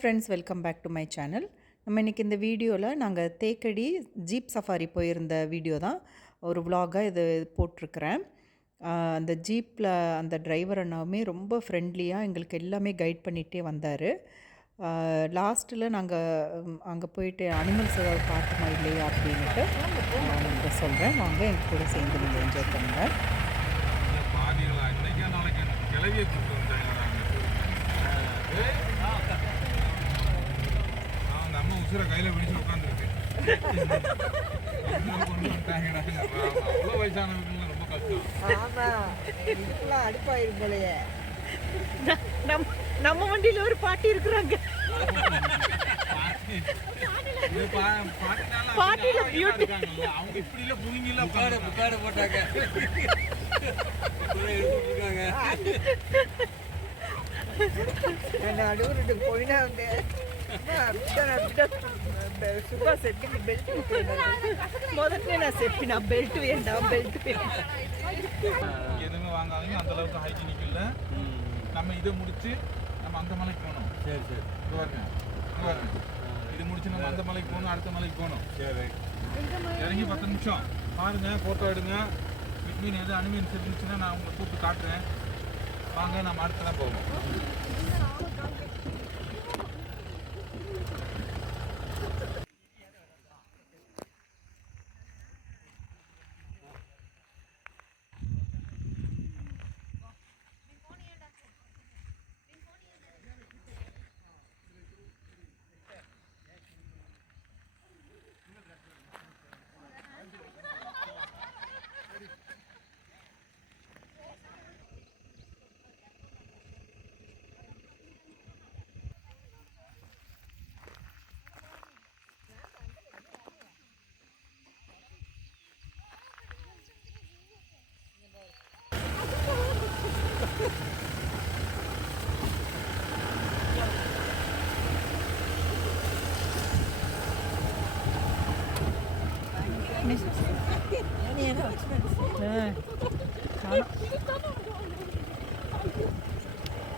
Friends, welcome back to my channel. நம்ம இன்றைக்கி இந்த வீடியோவில் நாங்கள் தேக்கடி ஜீப் சஃபாரி போயிருந்த வீடியோ தான் ஒரு விலாகாக இது போட்டிருக்கிறேன். அந்த ஜீப்பில் அந்த டிரைவர் அண்ணாவுமே ரொம்ப ஃப்ரெண்ட்லியாக எங்களுக்கு எல்லாமே கைட் பண்ணிகிட்டே வந்தார். லாஸ்ட்டில் நாங்கள் அங்கே போயிட்டு அனிமல்ஸ் ஏதாவது பார்க்கணுமா இல்லையா அப்படின்ட்டு நான் சொல்கிறேன். வாங்க எங்கள் கூட சேர்ந்து நீங்கள் என்ஜாய் பண்ணுங்கள். உசுர கையில் பிடிச்சி உட்காந்துருக்கு. அவ்வளோ வயசானவங்க ரொம்ப கஷ்டம். ஆமாம், அடுப்பாயிரும் போலையே. நம்ம வண்டியில் ஒரு பாட்டி இருக்கிறாங்க. அவங்க இப்படி இல்லை புரிங்கில புக்காடு போட்டாங்க. நடுவுட்டு போயினா வந்து சுபா செப்பி பெல்ட் முதல்ல நான் செப்பினா பெல்ட் வேண்டாம் பெல்ட் வேண்டாம் எதுவுமே வாங்காதீங்க. அந்த அளவுக்கு ஹைஜீனிக் இல்லை. நம்ம இதை முடிச்சு நம்ம அந்த மலைக்கு போகணும். சரி சரி இது முடிச்சு நம்ம அந்த மலைக்கு போகணும், அடுத்த மலைக்கு போகணும். சரி இறங்கி 10 நிமிஷம் பாருங்க, ஃபோட்டோ எடுங்க. மீன் எது அனிமல்ஸ் இருந்துச்சுன்னா நான் உங்களை கூப்பிட்டு காட்டுறேன். வாங்க, நம்ம அடுத்ததான் போவோம்.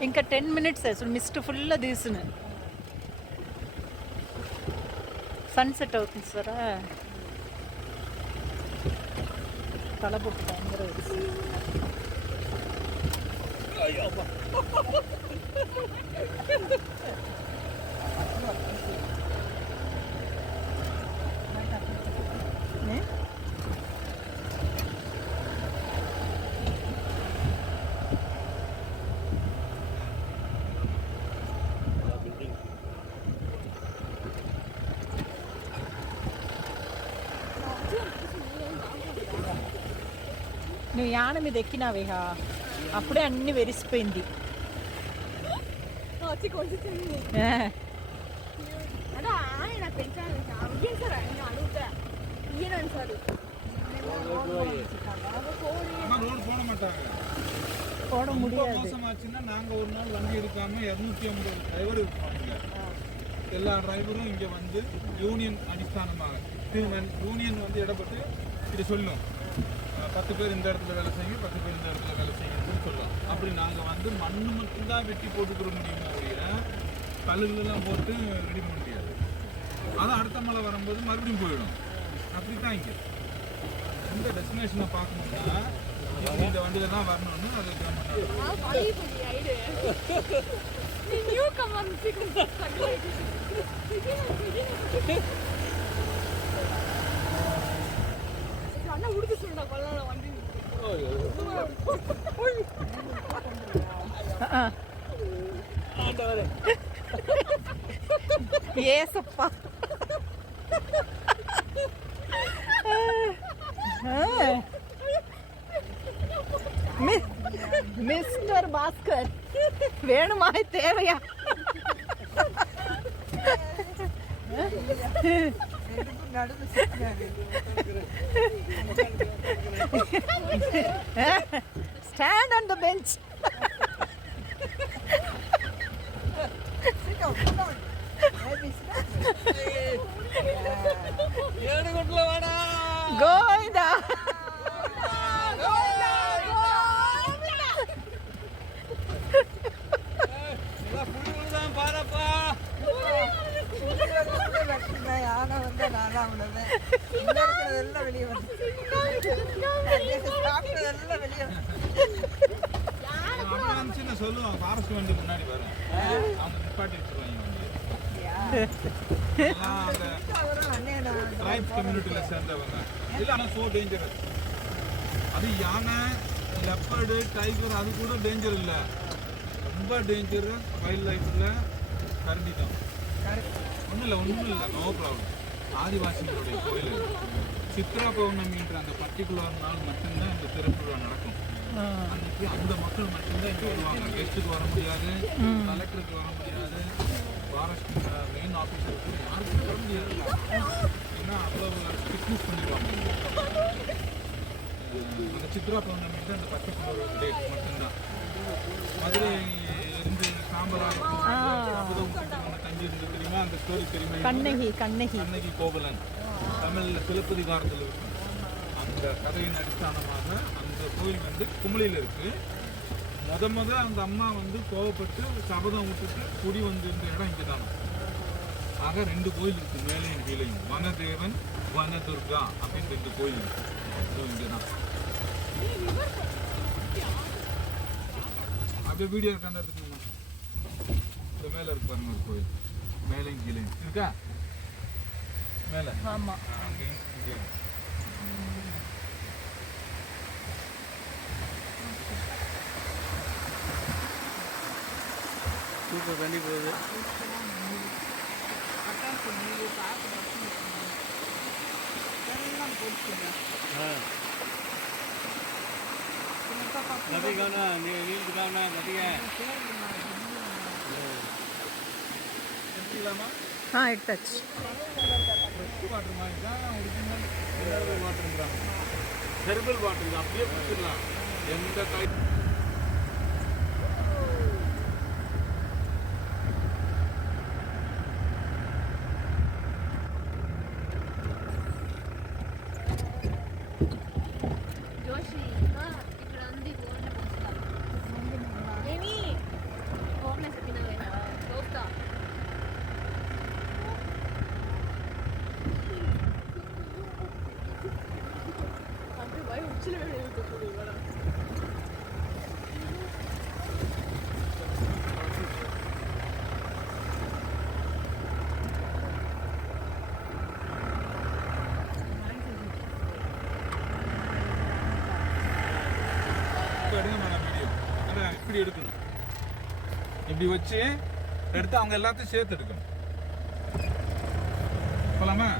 ఇంకా 10 minutes అసలు మిస్ట్ ఫుల్ తీసిన సన్సెట్ అవుతుంది సార్. తలబొట్టు భయంకర నువ్వు యాన మీద ఎక్కినావేగా అప్పుడే అన్ని వెరిసిపోయింది. போட முடியாது. மோசமாச்சுன்னா நாங்கள் ஒரு நாள் வண்டி எடுக்காம 250 டிரைவர் இருப்பாங்க. எல்லா டிரைவரும் இங்கே வந்து யூனியன் அடிஸ்தானமாக யூனியன் வந்து இடப்பட்டு இது சொல்லும். 10 பேர் இந்த இடத்துல வேலை செய்யுங்க, 10 பேர் இந்த இடத்துல வேலை செய்யுங்கன்னு சொல்லலாம். அப்படி நாங்கள் வந்து மண் மட்டும்தான் வெட்டி போட்டுக்கிற முடியுமோ ஒழிய கல்லுகளெல்லாம் போட்டு ரெடி பண்ண முடியாது. அதான் அடுத்த மழை வரும்போது மறுபடியும் போயிடும். அப்படி தான் இங்கே இந்த டெஸ்டினேஷனை பார்க்கணும்னா இந்த வண்டியில் தான் வரணும்னு அதை ஏசப்பா மிஸ்டர் பாஸ்கர் வேணுமா தேவையா? Stand on the bench. Govinda. எல்லாம் வெளியே நான் சொல்லுவான் ஃபாரஸ்ட் வண்டி முன்னாடி வரும் அவங்க நிப்பாட்டி வச்சிருவாங்க வண்டி எல்லாம் அந்த ட்ரைப்ஸ் கம்யூனிட்டியில் சேர்ந்தவங்க இல்லை ஸோ டேஞ்சரஸ் அது யானை லெப்பர்டு டைகர் அது கூட டேஞ்சர் இல்லை ரொம்ப டேஞ்சர் வைல்ட் லைஃப்பில் கரடி தான் ஒன்றும் இல்லை நோ ப்ராப்ளம் ஆதிவாசிகளுடைய கோயில் சித்ரா பௌர்ணமின்ற அந்த பர்டிகுலர் நாள் மட்டும்தான் இந்த திருவிழா நடக்கும் அன்னைக்கு அந்த மக்கள் மட்டும்தான் இங்கே வருவாங்க கெஸ்ட்டுக்கு வர முடியாது கலெக்டருக்கு வர முடியாது ஃபாரஸ்ட் மெயின் ஆஃபீஸருக்கு யாருக்கும் வர முடியாது ஏன்னா அவ்வளோ பிஸ்னஸ் பண்ணிடுவாங்க அந்த சித்ரா பௌர்ணமி தான் அந்த பர்டிகுலர் டேட் மட்டும்தான் மதுரை இருந்து சாம்பலாக தங்கி இருந்து தெரியுமா அந்த ஸ்டோரி தெரியுமா கண்ணகி கோவலன் தமிழில் சிலப்பதிகாரத்தில் இருக்கும் அந்த கதையின் அடிസ്ഥാனமாக அந்த கோயில் வந்து குமளியில் இருக்கு முத அந்த அம்மா வந்து கோவப்பட்டு சபதம் விட்டுட்டு குடி வந்து இந்த இடம் இங்கே தானே ஆக 2 கோயில் இருக்கு மேலையும் கீழையும் வனதேவன் வனதுர்கா அப்படின்னு 2 கோயில் இருக்கு இங்கே தான் அப்படியே வீடியோ இருக்காண்ட எடுத்துக்கோங்க இந்த மேலே இருக்கு பாருங்க ஒரு கோயில் மேலையும் கீழையும் இருக்கா மேலே ஆமாம் அங்கேயும் இங்கேயும் சூப்பர் தண்ணி போகுது नदी गाना नील गाना नदी है எடுத்தாச்சு வாட்டர் மாதிரி தான் ஒரிஜினல் வாட்டருங்கிறாங்க ஹெர்பல் வாட்டர் அப்படியே பிடிச்சிடலாம் எந்த கை இப்படி எடுக்கணும் இப்படி வச்சு எடுத்து அவங்க எல்லாத்தையும் சேர்த்து எடுக்கணும் போலாமா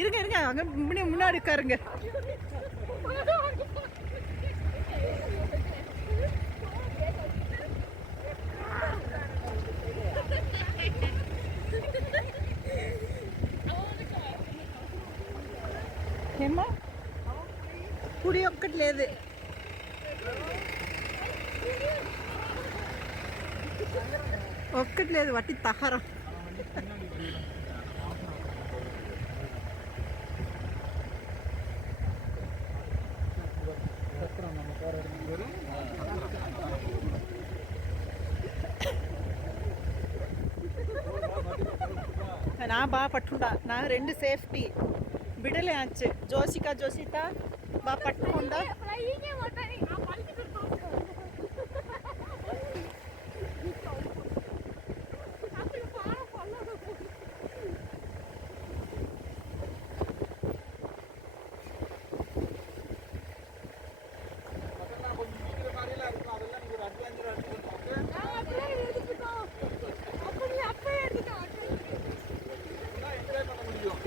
இருங்க அங்க முன்னாடி உட்காருங்க ఏమ్మా కుడి ఒక్కటి లేదు వట్టి తహరం நான் బా పట్టుకుంటా నా 2 సేఫ్టీ బిడలే ఆచే జోసితా బా పట్టుకుంటా முடியும்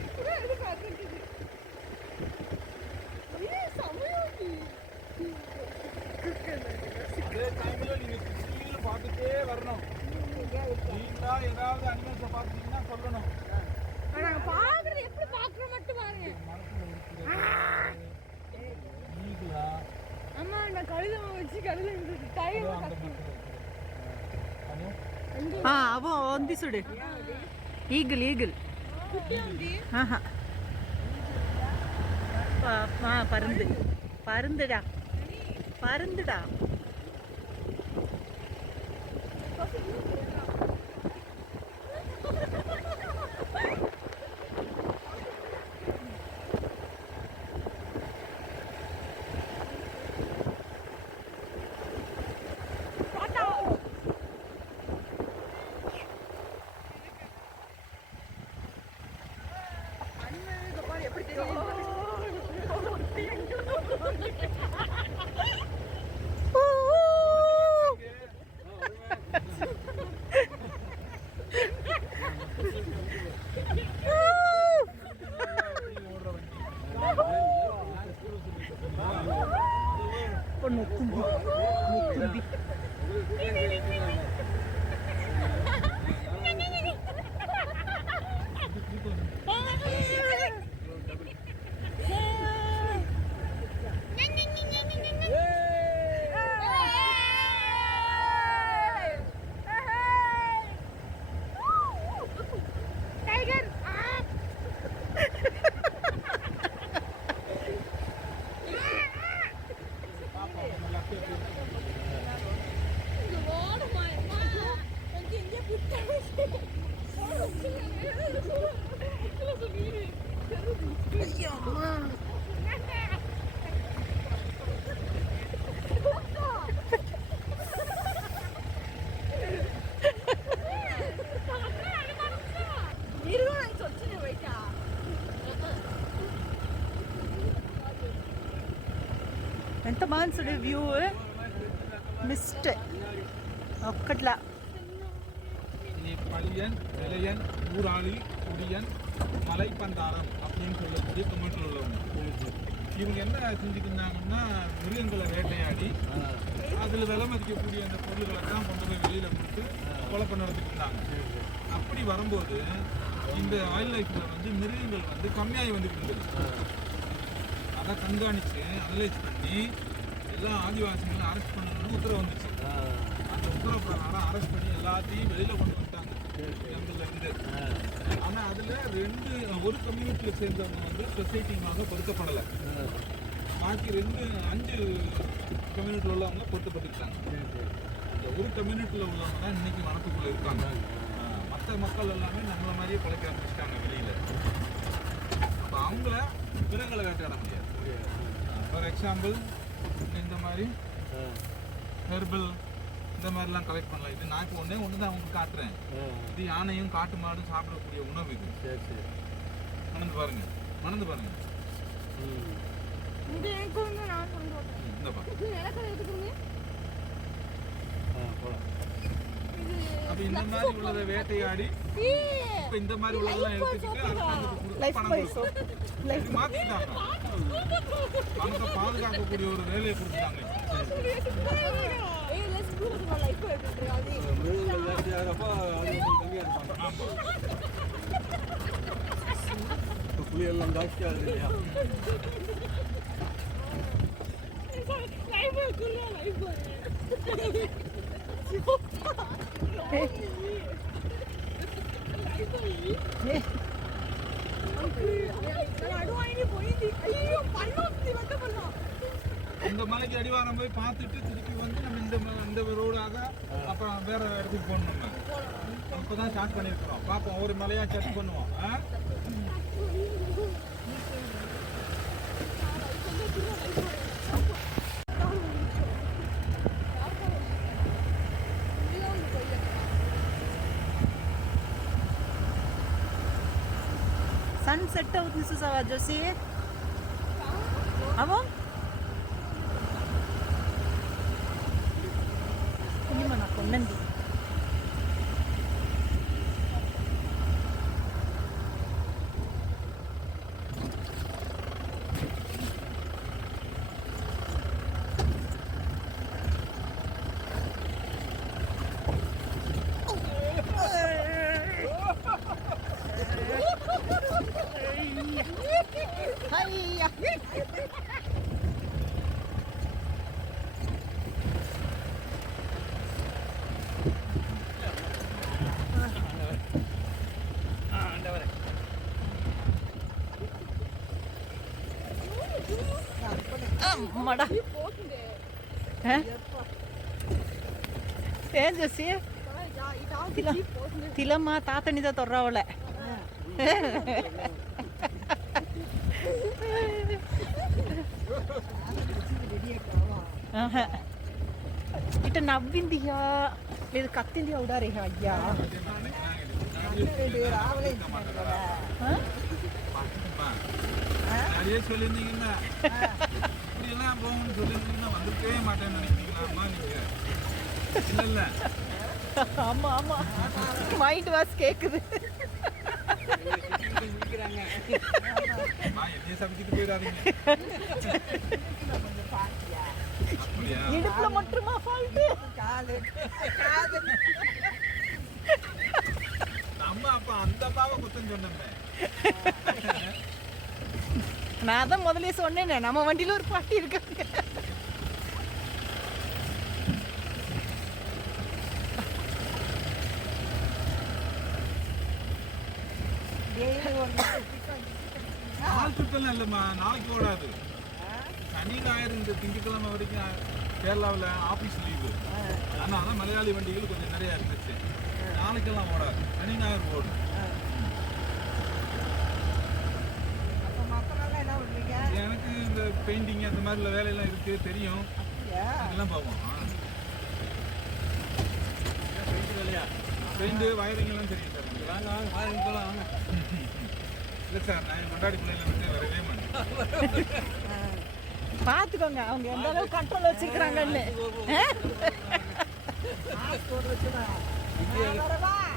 ఉంది చూడు ఈగిల్ ఈగిల్ ఆహా பருந்து பருந்துடா பருந்துடா நொக்கும்பி நொக்கும்பி ఎంత బాగుంది వ్యూ மிஸ்ட் ஒக்கட்ல நீ பழியன் விலையன் ஊராளி குடியன் மலைப்பந்தாரம் அப்படின்னு சொல்லக்கூடிய கமெண்ட்ல உள்ளவங்க இவங்க என்ன செஞ்சுட்டு இருந்தாங்கன்னா மிருகங்களை வேட்டையாடி அதில் விலை மதிக்கக்கூடிய அந்த பொருள்களை தான் கொண்டு போய் வெளியில் கொடுத்து கொலை நடத்திட்டு இருந்தாங்க. அப்படி வரும்போது இந்த வைல்ட் லைஃப்பில் வந்து மிருகங்கள் வந்து கம்மியாகி வந்துட்டு இருந்தது. அதை கண்காணித்து அனலைஸ் பண்ணி எல்லா ஆதிவாசிகளும் அரெஸ்ட் பண்ணணும்னு உத்தரவு வந்துச்சு. அந்த உத்தரவு பிரகாரம் அரெஸ்ட் பண்ணி எல்லாத்தையும் வெளியில் கொண்டு வந்துட்டாங்க இருந்து. ஆனால் அதில் ஒரு கம்யூனிட்டியில் சேர்ந்தவங்க வந்து சொசைட்டிக்காக பொருத்தப்படலை. பாக்கி 5 கம்யூனிட்டியில் உள்ளவங்க பொருத்தப்பட்டுக்கிட்டாங்க. அந்த ஒரு கம்யூனிட்டியில் உள்ளவங்க தான் இன்னைக்கு வனத்துக்குள்ளே இருக்காங்க. மற்ற மக்கள் எல்லாமே நம்மளை மாதிரியே பிழைக்க ஆரம்பிச்சிட்டாங்க வெளியில். அப்போ அவங்கள மிருகங்களை வேட்டையாட முடியாது. ஃபார் எக்ஸாம்பிள் இந்த மாதிரி ஹெர்பல் இந்த மாதிரிலாம் கலெக்ட் பண்ணலாம். இது நான் இப்போ ஒன்று தான் உங்களுக்கு காட்டுறேன். இது யானையும் காட்டு மாடும் சாப்பிடக்கூடிய உணவு. இது சரி சரி மணந்து பாருங்க, மணந்து பாருங்க. அப்ப இந்த மாதிரி உள்ளதை வேட்டையாடி இப்ப இந்த மாதிரி உள்ளதெல்லாம் எடுத்துக்கிட்டு மாத்திட்டாங்க. பணத்தை பாதுகாக்கக்கூடிய ஒரு வேலையை கொடுத்துட்டாங்க. புளியெல்லாம் ஜாஸ்தியாக இல்லையா? இந்த மலைக்கு அடிவாரம் போய் பார்த்துட்டு திருப்பி வந்து நம்ம இந்த ரோடாக அப்புறம் வேற இடத்துக்கு போகணும். நம்ம இப்போதான் ஸ்டார்ட் பண்ணியிருக்கிறோம். பார்ப்போம், ஒரு மலையா சர்ச் பண்ணுவோம். సన్ సెట్ అవుతుంది చూసావా జోసి? అవో మన కొండంది. ಅಮ್ಮಡ ಏನ್ ಜೋಸಿ ತಿಲಮ್ಮ ತಾತನಿಂದ ತೊರ್ರವಳೆ ఇట నవ్విందియా లేదు కత్తిందియా ఉడారే అయ్యా நிறைய சொல்லியிருந்தீங்கன்னா இப்படியெல்லாம் போகணும்னு சொல்லியிருந்தீங்கன்னா வந்துருக்கவே மாட்டேன்னு நினைக்கிறீங்களாம்மா நீங்க இல்ல ஆமா ஆமா மைண்ட் வாஸ் கேக்குது என்னைய சமைச்சிட்டு போயிடாதீங்க அப்படியா இடுப்புல மட்டுமா ஃபால்ட் நம்ம அப்ப அந்த அம்மாவை குத்தம் சொன்னோமே நான் தான் முதல்ல சொன்னேனே நம்ம வண்டியில ஒரு பாட்டி இருக்காங்க நாள் சுத்தலாம் இல்லைம்மா நாளைக்கு ஓடாது சனி ஞாயிறு இந்த திங்கட்கிழமை வரைக்கும் கேரளாவில் ஆஃபீஸ் லீவு அதனால மலையாளி வண்டிகள் கொஞ்சம் நிறையா இருந்துச்சு நாளைக்கெல்லாம் ஓடாது சனி ஞாயிறு ஓடும் எனக்கு இந்த பெயிண்டிங் அந்த மாதிரில வேலையெல்லாம் இருக்கு தெரியும் அதெல்லாம் பார்ப்போம் பெயிண்ட் வயரிங் எல்லாம் தெரியும் சார் வாங்க வாங்க போகலாம் வாங்க இல்லை சார் நான் என் கொண்டாடி பிள்ளைங்களை விட்டு வரவே மாட்டேன் பாத்துக்கோங்க அவங்க எந்த அளவுக்கு கண்ட்ரோல் வச்சிருக்காங்கன்னு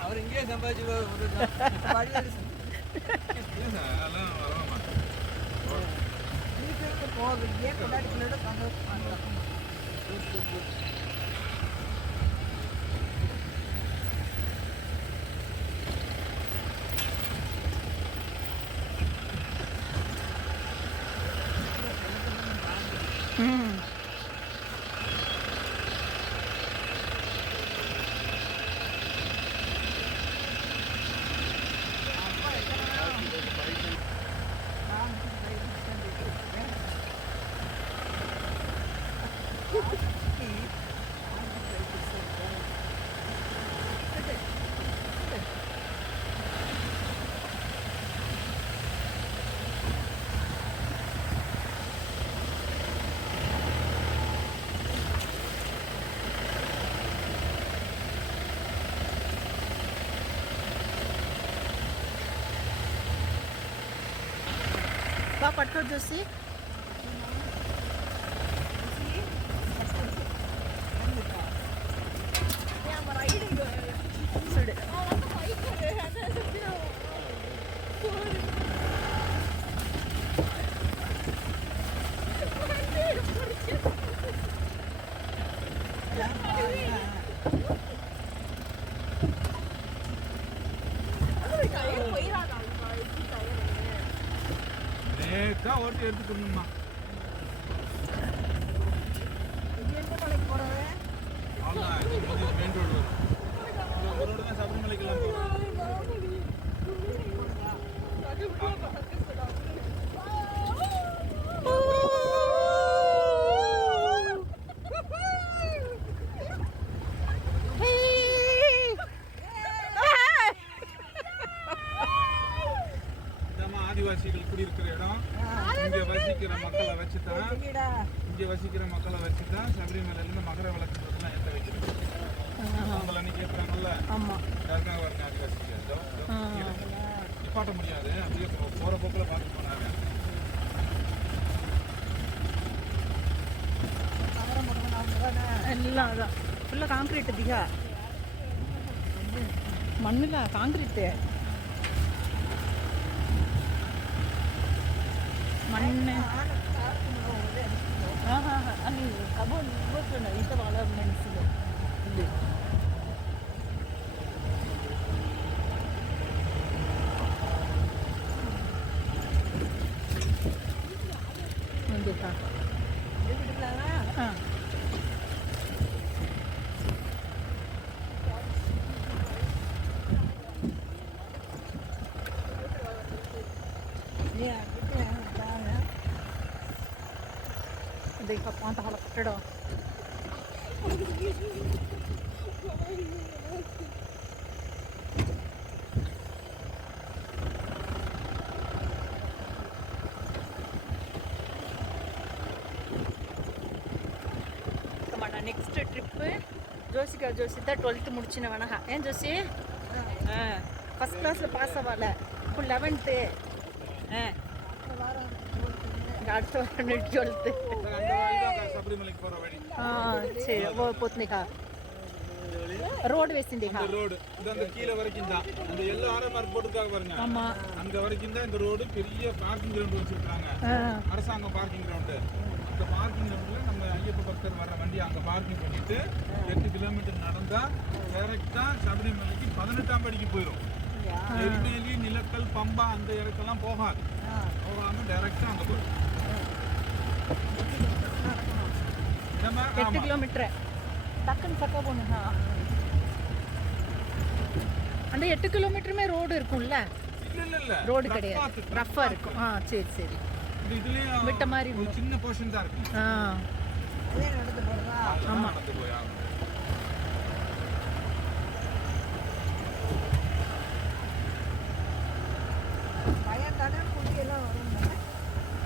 அவர் இங்கேயே சம்பாதிச்சு இல்லை சார் அதெல்லாம் வரவே மாட்டேன் ಬಾ ಪಟ್ಕೋ ಜೋಸಿ நேக்கா ஓட்டி எடுத்துக்கணுமா அவ்வளோதான் இது மெயின் ரோடு வரும் ஒரு ரோடு தான் சபரிமலைக்கெல்லாம் போகும் ஆதிவாசிகள் குடியிருக்கிற இடம் இங்கே வசிக்கிற மக்களை வச்சுதான் சபரிமலையிலேருந்து மகர விளக்குறதுலாம் ஏற்ற வைக்கிறது அவங்கள அன்னைக்கு கேட்குறாங்கல்ல யாருக்காக வரணும் ஆதிவாசிக்கு நிப்பாட்ட முடியாது அப்படியே போகிற போக்கில் பார்த்து போனாங்க எல்லாம் அதான் ஃபுல்லாக காங்கிரீட் திகா மண்ணில் காங்கிரீட்டு மண்ணு ಅಲ್ಲಿ ಕಬೋರ್ಡ್ ಇವತ್ತು ಈತ ಭಾಳ ನೆನೆಸಿದೆ ಇಲ್ಲಿ ಮುಂದೆ ಹಾಂ देखा पांता वाला कटड़ा నెక్స్ట్ ట్రిప్ జోసికా జోసిత 12th முடிச்சினவனா ஏன் ஜோசி ஃபர்ஸ்ட் கிளாஸ்ல பாஸ் ஆவால இப்போ 11th அடுத்த வாரம் 12th அந்த வழிதான் சபரிமலைக்கு போற வழி. சரி போத்னிகா ரோடு வேசிண்டிகா இந்த ரோடு இது அந்த கீழே வரைக்கும் தான். அந்த எல்லோ ஆரோ மார்க் போட்டுருக்காங்க பாருங்க. ஆமா அங்க வரைக்கும் தான் இந்த ரோடு. பெரிய பார்க்கிங் கிரவுண்ட் வச்சிருக்காங்க, அரசாங்க பார்க்கிங் கிரவுண்டு. அந்த பார்க்கிங் கிரவுண்ட்ல நம்ம ஐயப்ப பக்தர் வர வண்டி அங்க பார்க்கிங் பண்ணிட்டு 8 கிலோமீட்டர் நடந்தா டைரக்டா சபரிமலைக்கு 18ஆம் படிக்கு போயிடும். நெல்வேலி, நிலக்கல், பம்பா அந்த இடத்தெல்லாம் போகாது. போகாம டைரக்டா அங்க போயிடும். 8 கிலோமீட்டர் டக்குன்னு பக்கா போகணும்னா அந்த 8 கிலோமீட்டருமே ரோடு இருக்கும்ல? இல்ல ரோடு கிடையாது, ரஃபா இருக்கும். சரி சரி இதுலயும் விட்ட மாதிரி ஒரு சின்ன போர்ஷன் தான் இருக்கு. நடந்து போறதா? ஆமா நடந்து போய் ஆகணும்.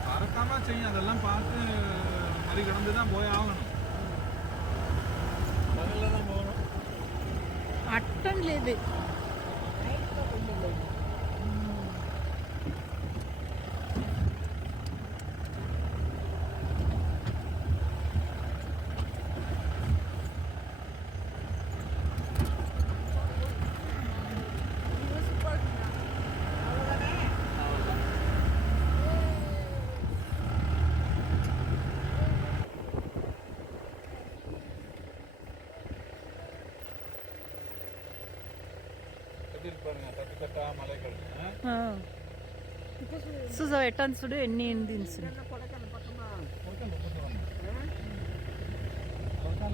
மறக்காம செய்யும், அதெல்லாம் பார்த்து மறிகடந்து தான் போய் ஆகணும். பகல்ல தான் போகணும். அட்டன் లేదు எப்படி இருக்கு பாருங்க, தட்டு தட்டா மலைகள். சுசா எட்டான் சுடு எண்ணி எந்தின்சு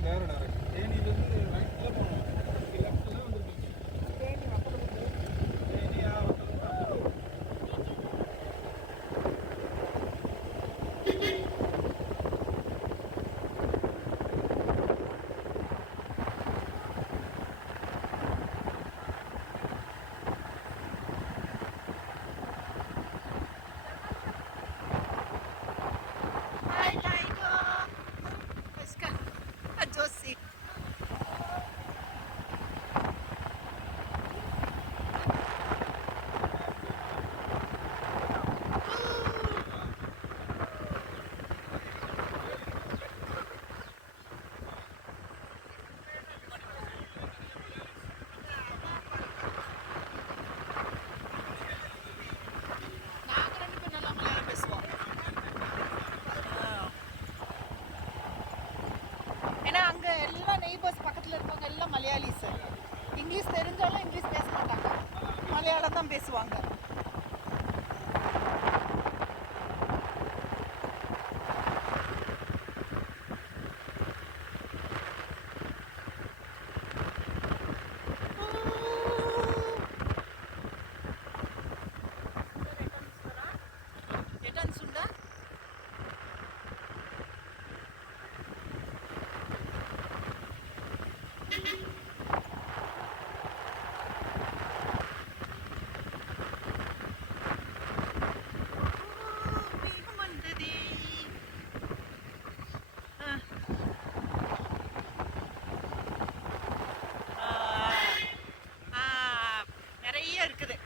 வேற டைரக்ஷன். தேனியிலிருந்து ரைட்ல போகணும், லெஃப்ட்ல வந்துருக்கீங்க. தேனியா ஜோசி ஏன்னா அங்க எல்லா நெய்பர்ஸ் பக்கத்துல இருக்கவங்க எல்லாம் மலையாளிஸ். இங்கிலீஷ் தெரிஞ்சாலும் இங்கிலீஷ் பேச மாட்டாங்க, மலையாளம் தான் பேசுவாங்க. எட்டான் சுண்டா நிறைய இருக்குது.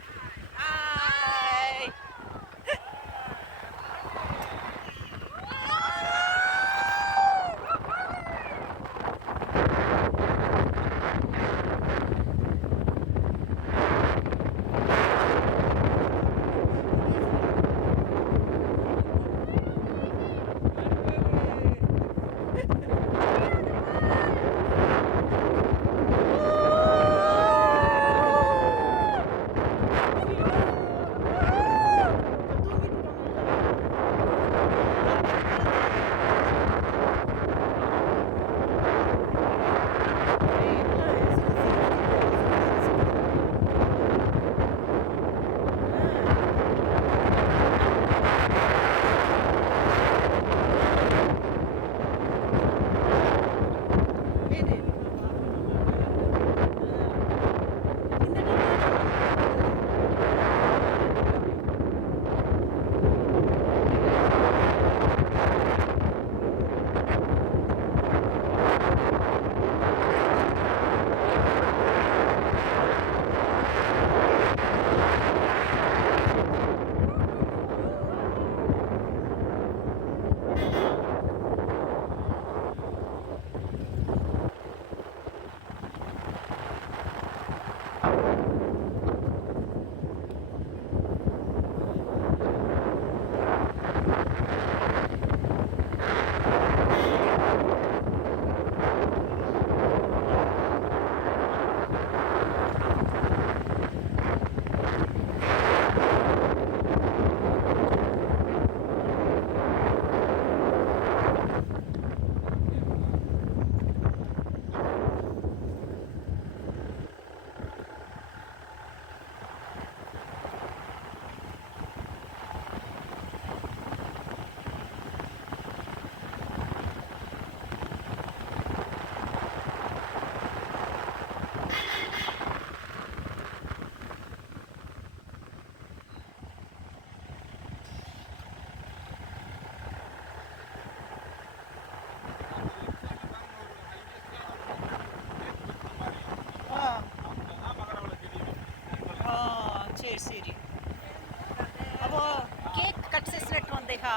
வந்தேகா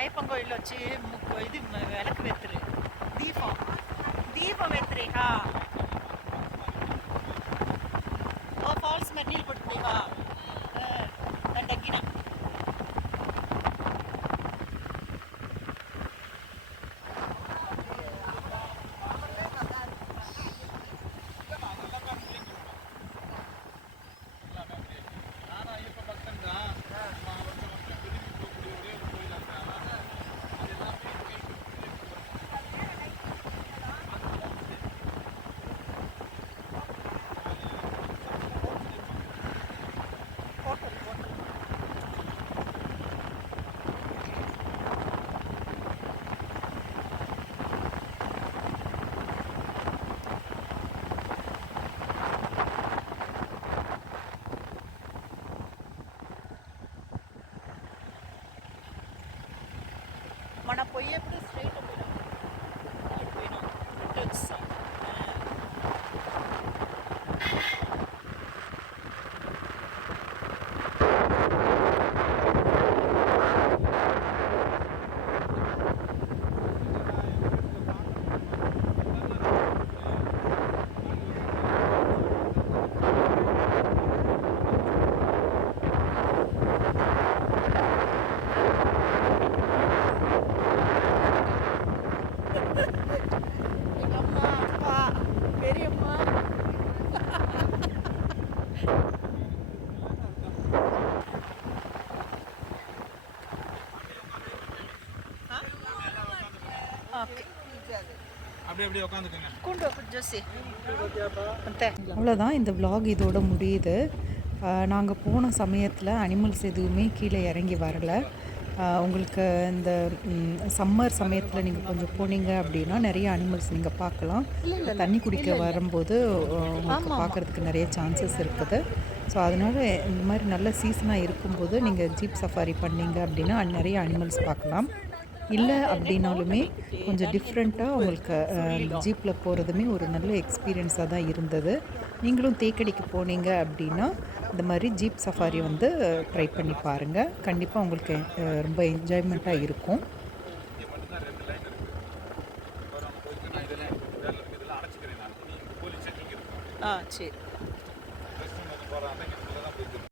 ஐயப்பன் கோயில் வச்சு இது விளக்கு வெத்துரு தீபம் தீபம் வெத்துறேகா ஓ ஃபால்ஸ் மாதிரி நீல் போட்டுக்கா டக்கினா మన పోయేప్పుడు స్ట్రైట్ పోయినాం వచ్చేస్తాం எங்கள் அம்மா அப்பா பெரியம்மா ஓகே அப்படியே உட்காந்துக்கோங்க. கூண்டு ஜோசி అంతే அவ்வளோதான், இந்த vlog இதோட முடியுது. நாங்கள் போன சமயத்தில் அனிமல்ஸ் எதுவுமே கீழே இறங்கி வரல. உங்களுக்கு இந்த சம்மர் சமயத்தில் நீங்கள் கொஞ்சம் போனீங்க அப்படின்னா நிறைய அனிமல்ஸ் நீங்கள் பார்க்கலாம். தண்ணி குடிக்க வரும்போது உங்களுக்கு பார்க்குறதுக்கு நிறைய சான்சஸ் இருக்குது. ஸோ அதனால் இந்த மாதிரி நல்ல சீசனாக இருக்கும்போது நீங்கள் ஜீப் சஃபாரி பண்ணீங்க அப்படின்னா நிறைய அனிமல்ஸ் பார்க்கலாம். இல்லை அப்படின்னாலுமே கொஞ்சம் டிஃப்ரெண்ட்டாக உங்களுக்கு ஜீப்பில் போகிறதுமே ஒரு நல்ல எக்ஸ்பீரியன்ஸாக தான் இருந்தது. நீங்களும் தேக்கடிக்கு போனீங்க அப்படின்னா இந்த மாதிரி ஜீப் சஃபாரி வந்து ட்ரை பண்ணி பாருங்கள். கண்டிப்பாக உங்களுக்கு ரொம்ப என்ஜாய்மெண்ட்டாக இருக்கும். இங்கே மட்டும்தான் 2 லைன் இருக்குது. அப்புறம் போயிட்டு நான் இதெல்லாம் அடைச்சிக்கிறேன். நான் போலீஸ் செக்கிங் இருக்கும். சரி